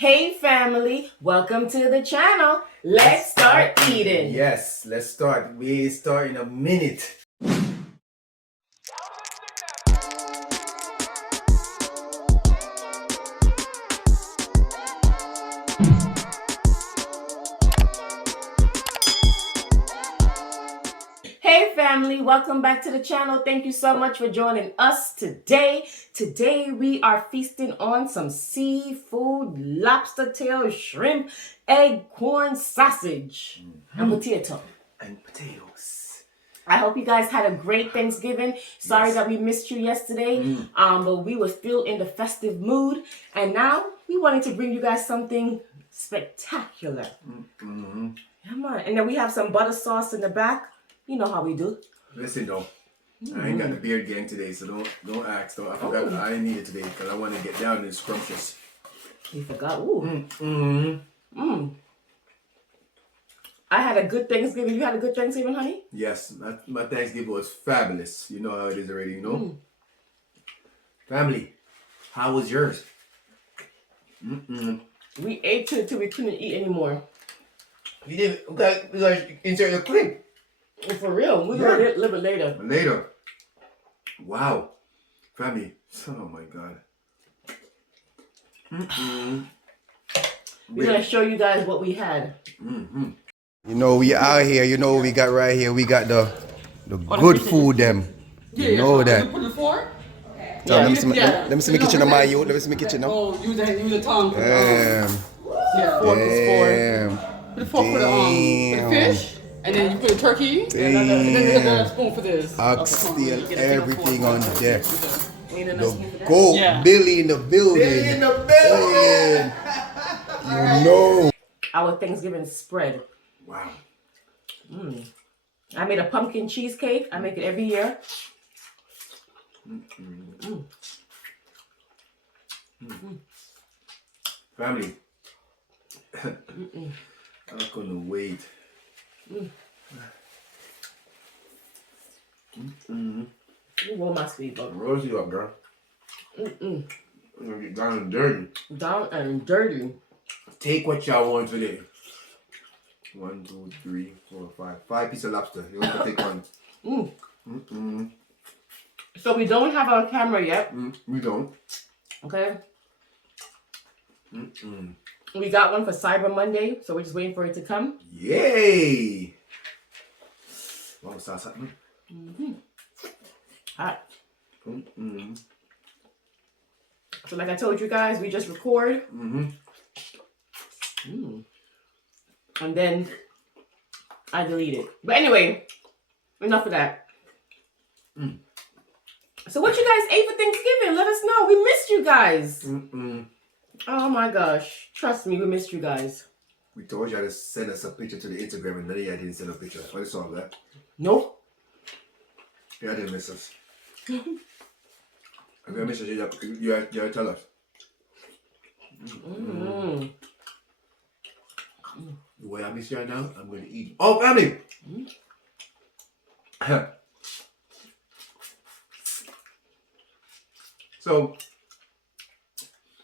Hey family, welcome to the channel. Let's start eating. Yes, let's start. We start in a minute. Hey family, welcome back to the channel. Thank you so much for joining us today. Today we are feasting on some seafood, lobster tail, shrimp, egg, corn, sausage, and potato. And potatoes. I hope you guys had a great Thanksgiving. Sorry Yes. that we missed you yesterday, but we were still in the festive mood. And now we wanted to bring you guys something spectacular. Come on. And then we have some butter sauce in the back. You know how we do. Listen though, I ain't got the beard gang today, so don't ask. I forgot I need it today because I want to get down and scrumptious. You forgot. Ooh. I had a good Thanksgiving. You had a good Thanksgiving, honey? Yes, my Thanksgiving was fabulous. You know how it is already, you know? Family, how was yours? We ate till we couldn't eat anymore. You didn't, we got insert your clip. For real. We're going to live it later. Later. Wow. Family, oh my God. We're going to show you guys what we had. You know, we out here, you know, we got right here, we got the good food them. You know that. Put it for? So let me see my kitchen of my youth, let me see my kitchen now. Oh, use the tongue. Damn. Fork is four. Damn. Put the fork for the fish, and then you put the turkey, and then another spoon for this. Oxtail, everything on deck. The Go, Yeah. Billy in the building. Damn. You know. Our Thanksgiving spread. Wow. I made a pumpkin cheesecake. I make it every year. Family, I couldn't wait. You roll my sleeve up. Rose you up, girl. I'm gonna get down and dirty. Down and dirty. Take what y'all want today. 1, 2, 3, 4, 5. 5 pieces of lobster. You want to take one? So we don't have our camera yet. We don't. Okay. We got one for Cyber Monday, so we're just waiting for it to come. Yay! Wow, sauce happening. Hot. So like I told you guys, we just record. And then I delete it. But anyway, enough of that. So what you guys ate for Thanksgiving? Let us know. We missed you guys. Oh my gosh. Trust me, we missed you guys. We told y'all to send us a picture to the Instagram and none of y'all didn't send a picture. What is all that? Nope. Y'all didn't miss us. If you miss us, you tell us. The way I miss y'all now, I'm going to eat. Oh, family! So,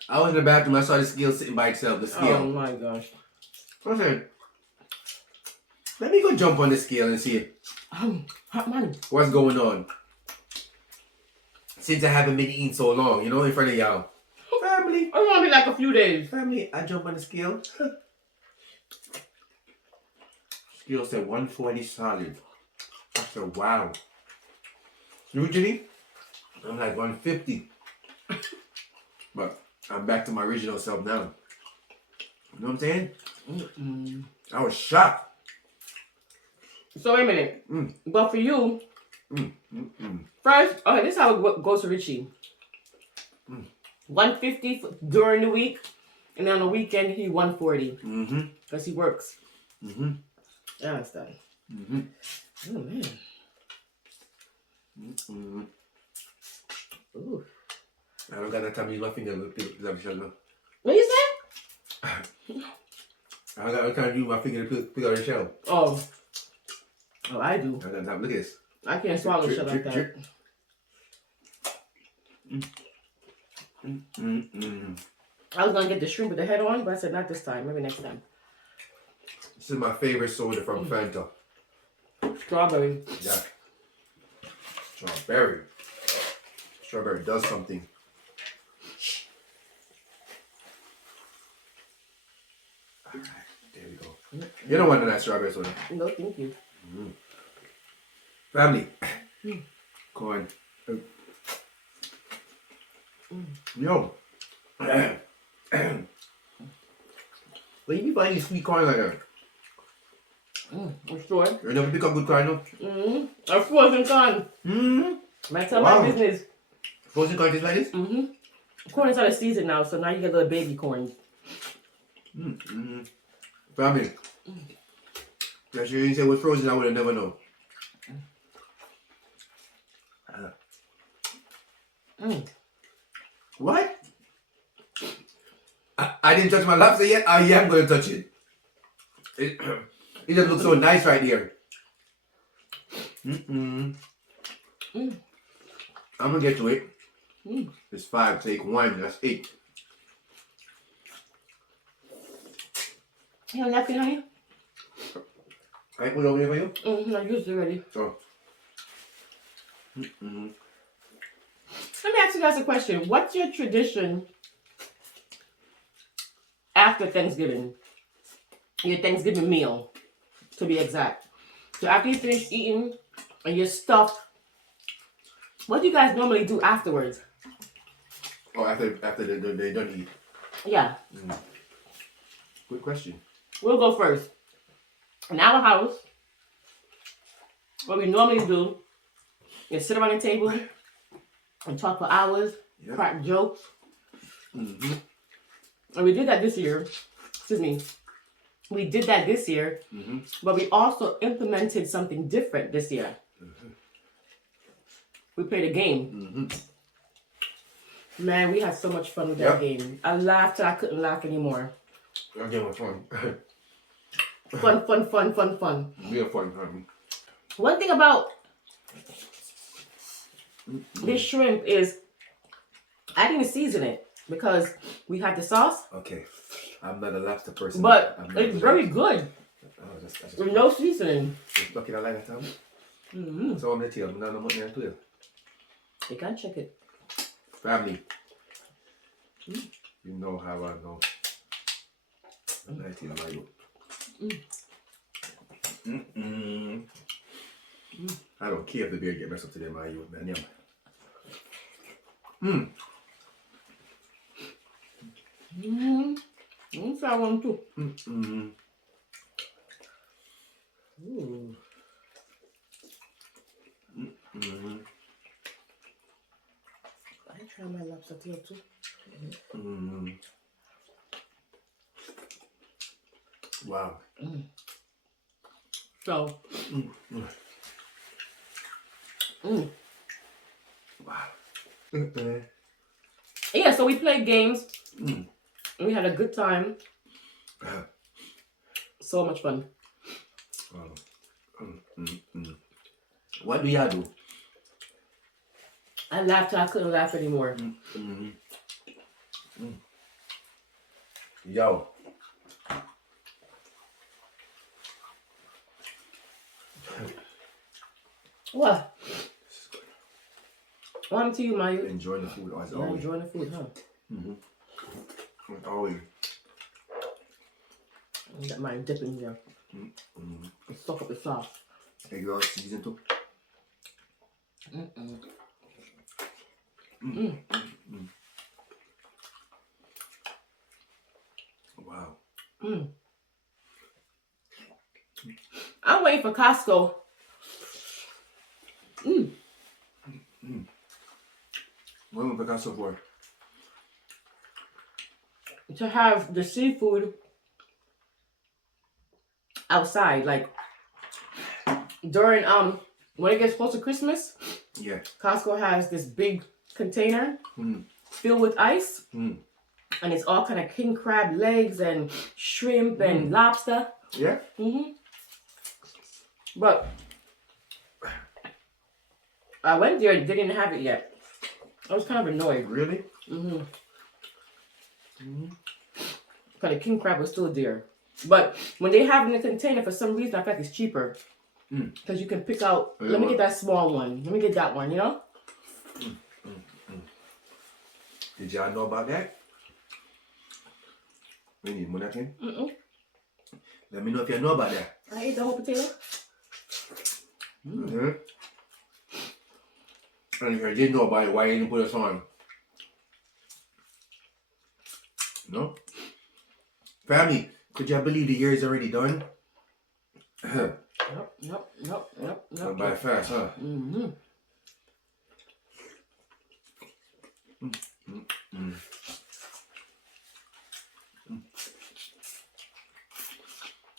I was in the bathroom. I saw the scale sitting by itself. The scale. Oh my gosh. So I said, let me go jump on the scale and see Hot man. what's going on. Since I haven't been eating so long, you know, in front of y'all. Family. It's gonna be like a few days. Family, I jump on the scale. Scale said 140 solid. I said, wow. Usually, I'm like 150. But I'm back to my original self now. You know what I'm saying? I was shocked. So wait a minute. But for you, first, okay, this is how it goes for Richie. 150 during the week, and then on the weekend he 140. Because he works. I understand. Oh man. Ooh. I don't got no time to use my finger to pick up the shell. What you say? I don't got no time to use my finger to pick up the shell. Oh, I do. I got time. Look at this. I can't swallow shit like that. I was gonna get the shrimp with the head on, but I said not this time. Maybe next time. This is my favorite soda from Fanta. Strawberry. Yeah. Strawberry. Strawberry does something. Alright, there we go. You don't want that strawberry soda. No, thank you. Family. Corn. Yo. Where you be buying these sweet corn like that? I'm sure. You never pick up good corn, no? A frozen corn. Might tell my business. Frozen corn tastes like this? Corn is out of season now, so now you get little baby corn. Family. That's you say with frozen, I would have never known. What? I didn't touch my lobster yet. I am going to touch it. It just looks so nice right here. I'm going to get to it. It's 5, take 1, that's 8. You have a napkin, honey? I put it over here for you? I used it already. Oh. Let me ask you guys a question. What's your tradition after Thanksgiving? Your Thanksgiving meal, to be exact. So after you finish eating and you're stuffed, what do you guys normally do afterwards? Oh, after they done eat. Yeah. Good question. We'll go first. In our house, what we normally do is sit around the table and talk for hours, crack jokes. And we did that this year. Excuse me. We did that this year, but we also implemented something different this year. We played a game. Man, we had so much fun with that game. I laughed till I couldn't laugh anymore. That game was fun. Fun. Real fun. One thing about this shrimp is I didn't season it because we had the sauce. Okay. I'm not a lobster person. But it's very good. Just With no seasoning. looking at like that. So I'm going to tell you, I'm not to you. You can check it. Family. You know how I know. I'm going to tell you. I don't care if the beer get messed up today, man. Try one too. I try my lobster tail too. Wow. So. Wow. Yeah, so we played games. We had a good time. So much fun. What do y'all do? I laughed till I couldn't laugh anymore. Yo. What? One to you, Maya. Enjoying the food as You're always. enjoying the food, huh? Always. I got my dip in there. Soak up the sauce. Egg roll season too. Wow. I'm waiting for Costco. When we pick up some for? To have the seafood outside, like during when it gets close to Christmas. Yeah. Costco has this big container filled with ice, and it's all kind of king crab legs and shrimp and lobster. Yeah. But I went there and they didn't have it yet. I was kind of annoyed. Really? Because the king crab was still there. But when they have it in a container, for some reason, I feel like it's cheaper. Because you can pick out, let me get that small one. Let me get that one, you know? Did y'all know about that? We need more nothing? Let me know if you know about that. I ate the whole potato. And if you didn't know about it, why you didn't put us on? No? Family, could y'all believe the year is already done? Yep. Went by fast, huh?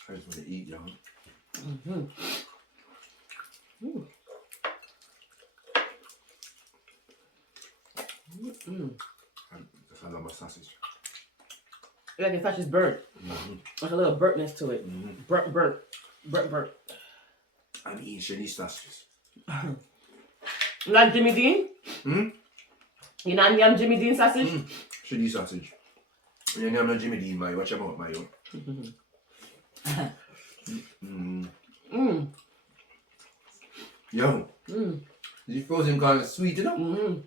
I just want to eat, y'all. I love my sausage. Like the sausage is burnt. Like a little burntness to it. Burnt. I'm eating Chinese sausages. You like Jimmy Dean? You not yum Jimmy Dean sausage? Chinese sausage. You know I'm not Jimmy Dean, my. Watch your mouth, my. Yo. These frozen kind of sweet, you know?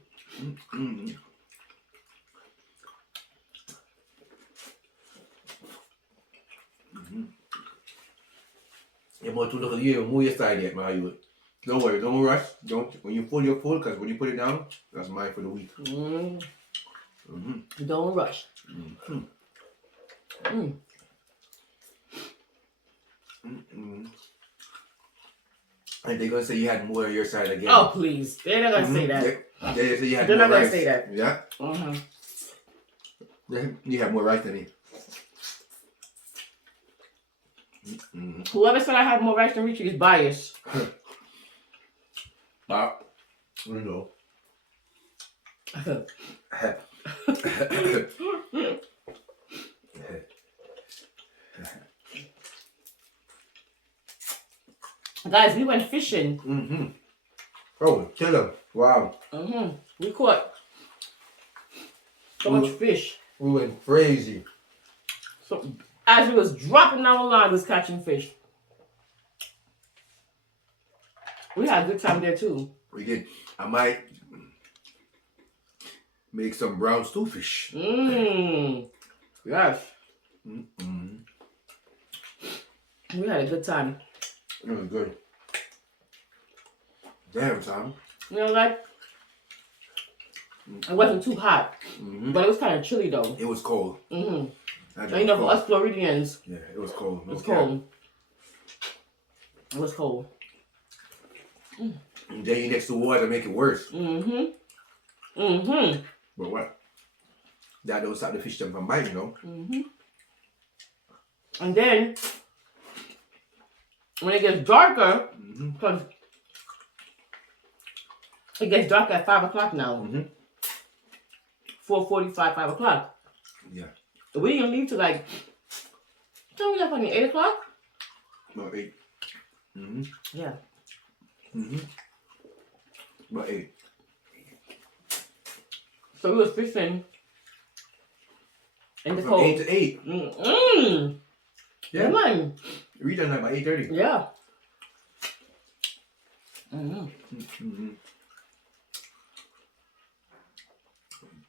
You're about to look at you, move your side yet, my. Don't worry, don't rush. Don't. When you pull, you're full, because when you put it down, that's mine for the week. Don't rush. And they're gonna say you had more on your side again. Oh please, they're not gonna say that. They say you had They're more not gonna rice. say that. Yeah. You have more rice than me. Whoever said I have more rice than Richie is biased. But you know. Guys, we went fishing. Oh, killer. Wow. We caught so much fish. We went crazy. So as we was dropping down the line, we was catching fish. We had a good time there too. We did. I might make some brown stew fish. Yes. We had a good time. It was good. Damn, Tom. You know, like, it wasn't too hot, but it was kind of chilly though. It was cold. And you know, for us Floridians, yeah, it was cold. it was cold. It was cold. And then you next to water make it worse. But what? That don't stop the fish them from biting, you know? And then, when it gets darker, because it gets dark at 5 o'clock now. 4:45, 5 o'clock. Yeah. We didn't leave till like, tell me that funny, 8 o'clock? About 8. Yeah. About 8. So we was fishing in the From cold. 8 to 8. Yeah, man. We done that by 8:30. Yeah.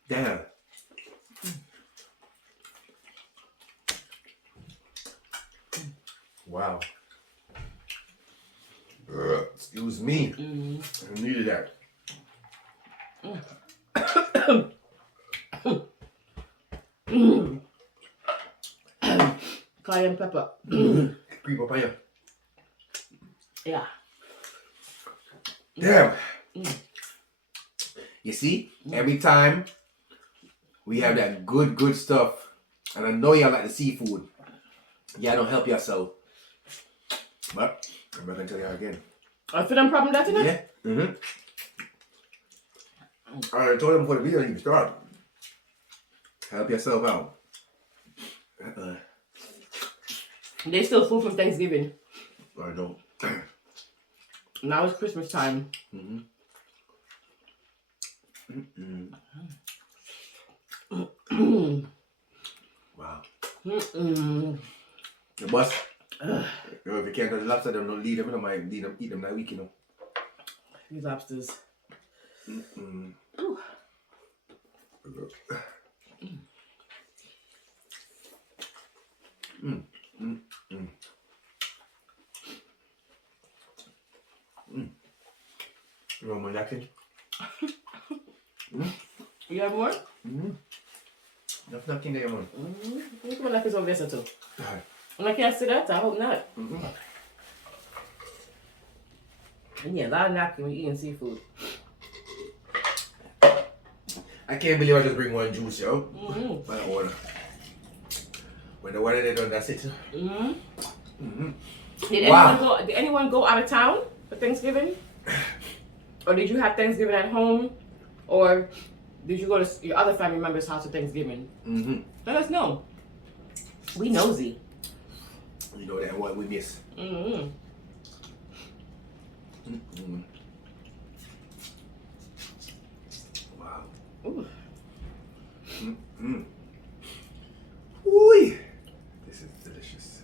Damn. Wow. Excuse me. I needed that. Cayenne pepper. Creep up on you. Yeah. Damn. You see, every time we have that good stuff, and I know y'all like the seafood, y'all don't help yourself. But I'm not gonna tell y'all again. I feel them problem that tonight? Yeah. I already told them before the video even started. Help yourself out. They still full from Thanksgiving. I don't. Now it's Christmas time. Mm-mm. The boss. If you can't touch lobster, them don't lead them. Don't mind lead them, eat them that week, you know. These lobsters. Mm-mm. Ooh. Mm. Mm. Mm. Mm. You want more napkin? You have more? Mm-hmm. Enough napkin there, man. Look at my napkins over there, so too. Alright. And I can't see that. I hope not. Mm-hmm. And yeah, a lot of napkin when you're eating seafood. I can't believe I just bring one juice, yo. Mm-hmm. But I wanna. When the water they done, that's it. Mm-hmm. Mm-hmm. Did anyone go out of town for Thanksgiving? Or did you have Thanksgiving at home? Or did you go to your other family member's house for Thanksgiving? Mm-hmm. Let us know. We nosy. You know that what we miss. Mm-hmm. Mm-hmm. Wow. Ooh. Mm-hmm. Ooh. This is delicious.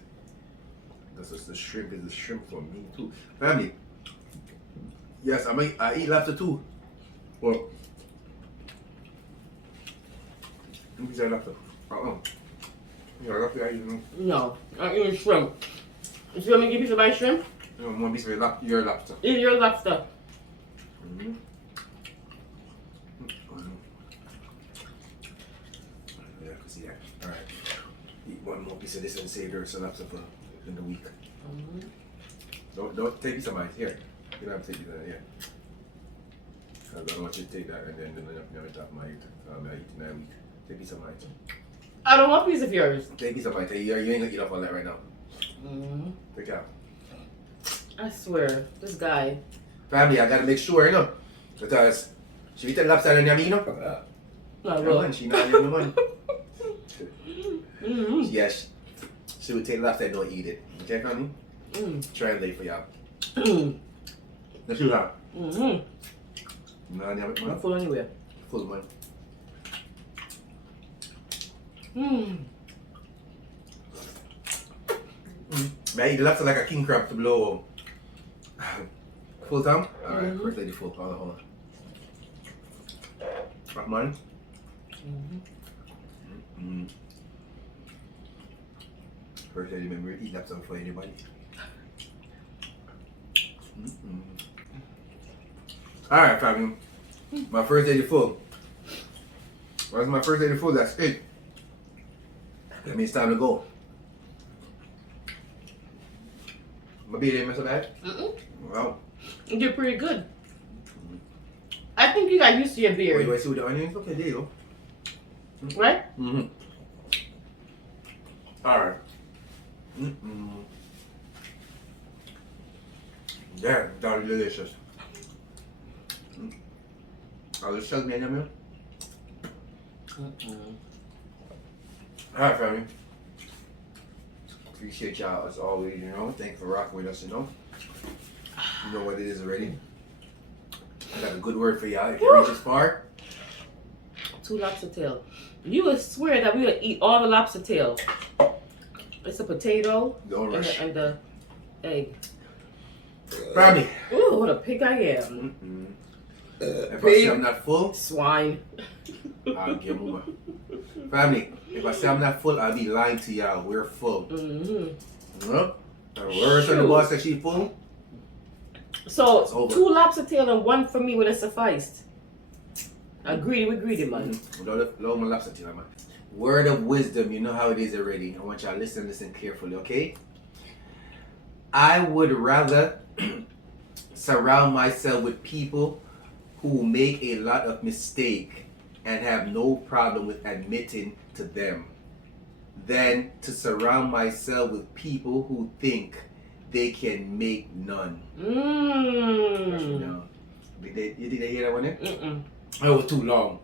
This is the shrimp. Is the shrimp for me too, family. Yes, I eat lobster too. Well, let me say lobster. Yeah, lobster I eat. No, I'm eating shrimp. You want me to give you some nice shrimp? No, one piece of your lobster. Eat your lobster. Mm-hmm. Yeah, I can see that. All right. Eat one more piece of this and save your lobster for in the week. Don't take piece of mine. Here. You don't have to take it here. I don't want you to take that and then never top my eat. I eat in that week. Take piece of mine. I don't want a piece of yours. Take piece of mine. You ain't gonna eat up all that right now. Mm-hmm. Take it out. I swear, this guy. Family, I gotta make sure, you know. Because she eat the lobster and yummy, you know. No, Come on, she not having no money. Mm-hmm. Yes. She would take lobster and don't eat it. Okay, honey? Translate for y'all. Let's do that. Mm-hmm. No, I never. I'm full anywhere. Full of money. May I eat the lobster like a king crab to blow. Full time? Alright, first lady full. Hold on. Got mine? First lady, remember eat lobster for anybody. Alright, family. My first lady full. What's my first lady full? That's it. That means it's time to go. My beard ain't mess up bad? Wow. You did pretty good. I think you got used to your Oh, beard. you want to see with the onions? Okay, there you go. Right? Alright. Yeah, that was delicious. I'll just shut me in a minute. Alright, family. Appreciate y'all as always, you know. Thank you for rocking with us, you know. You know what it is already. I got a good word for y'all. If you reach this far, 2 lobster tail. You would swear that we would eat all the lobster tail. It's a potato don't rush. and the egg. Family. Ooh, what a pig I am. If I say I'm not full, Swine. I'll give more. Family, if I say I'm not full, I'll be lying to y'all. We're full. Huh? The words of the boss that she full. So 2 lobster tail and 1 for me would have sufficed. We greedy, man. Low my lobster tail, man. Word of wisdom, you know how it is already. I want y'all to listen carefully, okay? I would rather surround myself with people who make a lot of mistakes and have no problem with admitting to them than to surround myself with people who think they can make none. You think they hear that one there? It was too long.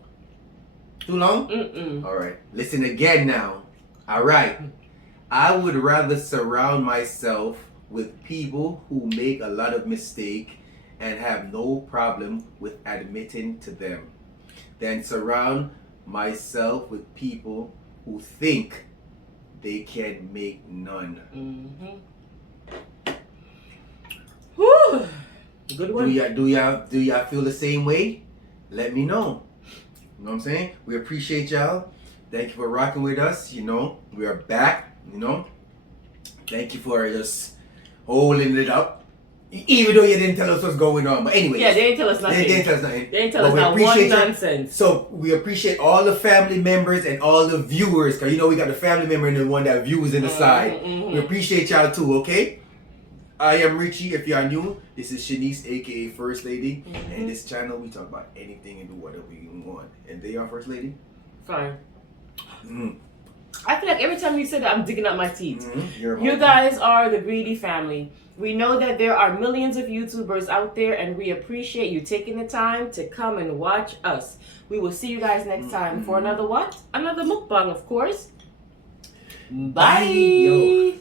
Too long? Alright. Listen again now. Alright. I would rather surround myself with people who make a lot of mistakes and have no problem with admitting to them than surround myself with people who think they can make none. Whew. Good one. Do y'all feel the same way? Let me know. You know what I'm saying? We appreciate y'all. Thank you for rocking with us. You know, we are back. You know, thank you for just holding it up. Even though you didn't tell us what's going on. But anyway. Yeah, they didn't tell us nothing. They didn't tell us nothing. They didn't tell us not one nonsense. So we appreciate all the family members and all the viewers. Because you know we got the family member and the one that views in the side. We appreciate y'all too, okay? I am Richie. If you are new, this is Shanice, aka First Lady. And this channel we talk about anything and do whatever you want. And they are First Lady? Fine. I feel like every time you say that, I'm digging up my teeth. You welcome. guys are the Greedy family. We know that there are millions of YouTubers out there, and we appreciate you taking the time to come and watch us. We will see you guys next time for another what? Another mukbang, of course. Bye. Yo.